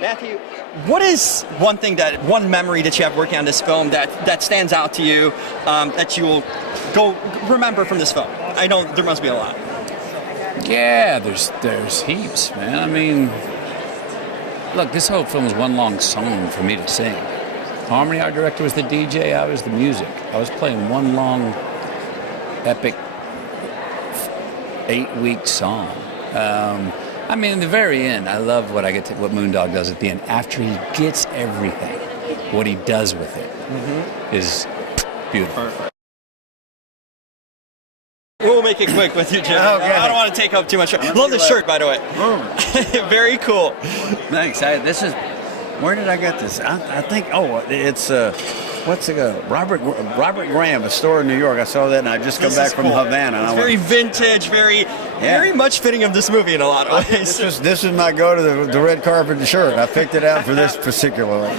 Matthew, what is one memory that you have working on this film that stands out to you, that you will go remember from this film? I know there must be a lot. Yeah, there's heaps, man. I mean, look, this whole film was one long song for me to sing. Harmony, our director, was the DJ, I was the music. I was playing one long, epic, 8-week song. I mean, in the very end, I love what Moondog does at the end. After he gets everything, what he does with it is beautiful. Perfect. We'll make it quick with you, Jim. Okay. I don't want to take up too much. Love the shirt, by the way. Very cool. Thanks. Where did I get this? I think, it's, Robert Graham, a store in New York. I saw that, and I just come back from Havana. It's very vintage, very much fitting of this movie in a lot of ways. This is my go to the red carpet shirt. I picked it out for this particular one.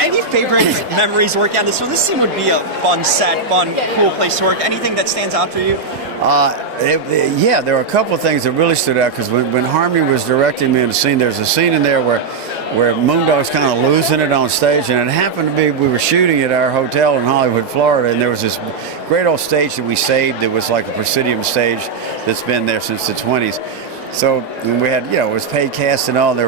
Any favorite memories working on this one? This scene would be a fun set, cool place to work. Anything that stands out for you? There were a couple of things that really stood out, because when Harmony was directing me in the scene, there's a scene in there where Moondog's kind of losing it on stage, and it happened to be we were shooting at our hotel in Hollywood, Florida, and there was this great old stage that we saved. It was like a Presidium stage that's been there since the 20s. So we had, it was paid cast and all.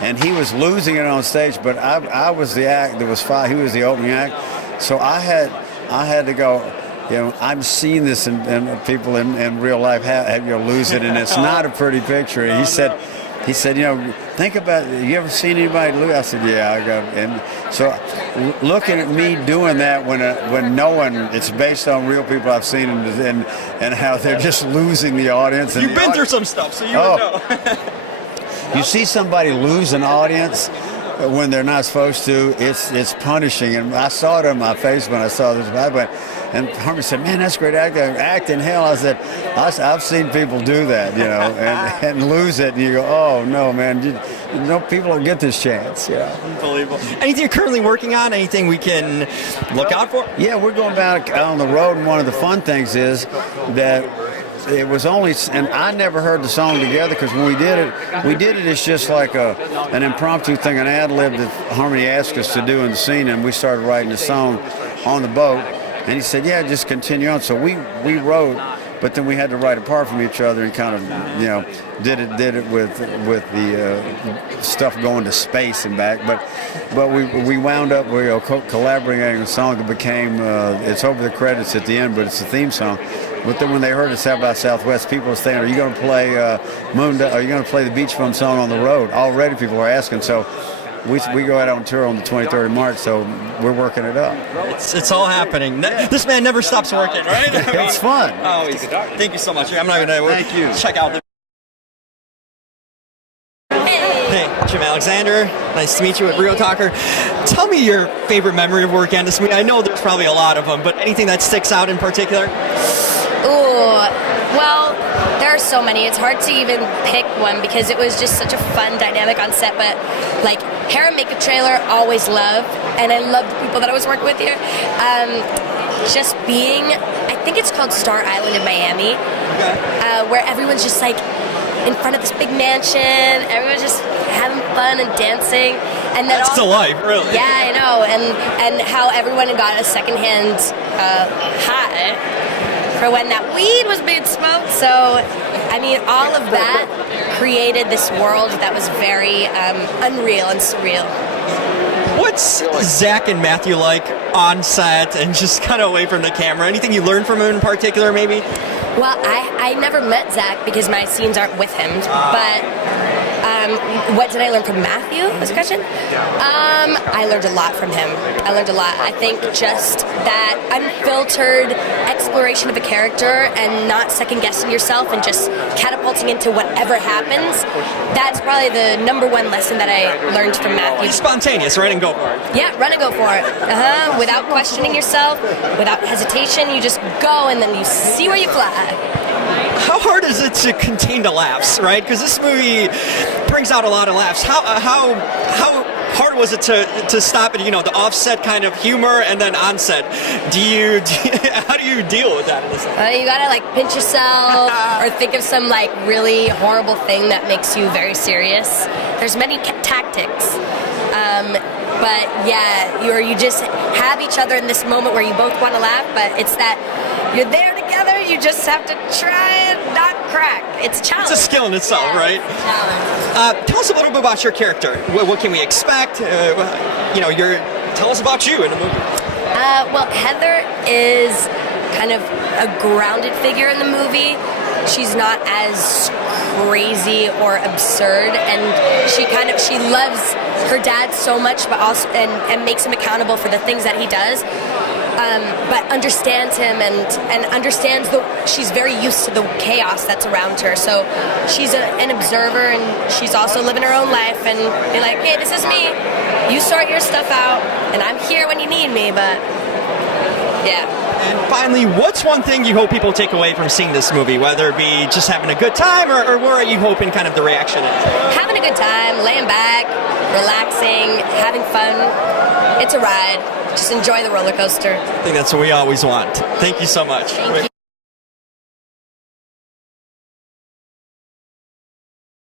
And he was losing it on stage, but I was the act that was five. He was the opening act. So I had to go. I'm seeing this in people in real life lose it, and it's not a pretty picture. And he said, think about it. You ever seen anybody lose? I said, yeah, I got. And so, looking at me doing that when no one, it's based on real people I've seen, and how they're just losing the audience. You've been through some stuff, so you would know. You see somebody lose an audience when they're not supposed to, it's punishing. And I saw it on my face when I saw this. And Harmony said, "Man, that's great acting." Hell, I said, I've seen people do that, and lose it, and you go, "Oh no, man! People don't get this chance." Unbelievable. Anything you're currently working on? Anything we can look out for? Yeah, we're going back on the road, and one of the fun things is that it was only, and I never heard the song together, because when we did it as just like an impromptu thing, an ad lib that Harmony asked us to do in the scene, and we started writing the song on the boat. And he said, "Yeah, just continue on." So we wrote, but then we had to write apart from each other, and kind of did it with the stuff going to space and back. But we wound up collaborating on a song that became it's over the credits at the end, but it's a theme song. But then when they heard it South by Southwest, people were saying, "Are you going to play Are you going to play the Beach Bum song on the road?" Already people were asking. So we go out on tour on the 23rd of March, so we're working it up. It's all happening. This man never stops working, right? It's fun. Always. Thank you so much. I'm not going to Thank you. Check out the. Hey, Jim Alexander. Nice to meet you at Rio Talker. Tell me your favorite memory of working on this movie. I know there's probably a lot of them, but anything that sticks out in particular? Ooh, well, there are so many. It's hard to even pick one, because it was just such a fun dynamic on set. But like hair and makeup trailer, always love, and I love the people that I was working with here. Just being, I think it's called Star Island in Miami, where everyone's just like in front of this big mansion. Everyone's just having fun and dancing. And then that's the life, really. Yeah, I know, and how everyone got a secondhand high for when that weed was being smoked. So, I mean, all of that created this world that was very unreal and surreal. What's Zach and Matthew like on set and just kind of away from the camera? Anything you learned from him in particular, maybe? Well, I never met Zach because my scenes aren't with him, but what did I learn from Matthew, was the question? I learned a lot from him. I learned a lot. I think just that unfiltered exploration of a character and not second-guessing yourself and just catapulting into whatever happens, that's probably the number one lesson that I learned from Matthew. He's spontaneous, run and go for it. Yeah, run and go for it. Without questioning yourself, without hesitation, you just go and then you see where you fly. How hard is it to contain the laughs, right? Because this movie brings out a lot of laughs. How hard was it to stop it? You know, the offset kind of humor and then onset. How do you deal with that? You gotta like pinch yourself or think of some like really horrible thing that makes you very serious. There's many tactics. But yeah, you just have each other in this moment where you both want to laugh, but it's that you're there together, you just have to try and not crack. It's a challenge. It's a skill in itself, yeah, right? It's a challenge. Tell us a little bit about your character. What can we expect? Tell us about you in the movie. Well, Heather is kind of a grounded figure in the movie. She's not as crazy or absurd, and she loves her dad so much, but also and makes him accountable for the things that he does. But understands him and understands she's very used to the chaos that's around her. So she's an observer, and she's also living her own life and be like, hey, this is me. You sort your stuff out, and I'm here when you need me. But yeah. And finally, what's one thing you hope people take away from seeing this movie, whether it be just having a good time or where are you hoping kind of the reaction is? Having a good time, laying back, relaxing, having fun. It's a ride. Just enjoy the roller coaster. I think that's what we always want. Thank you so much. Thank you.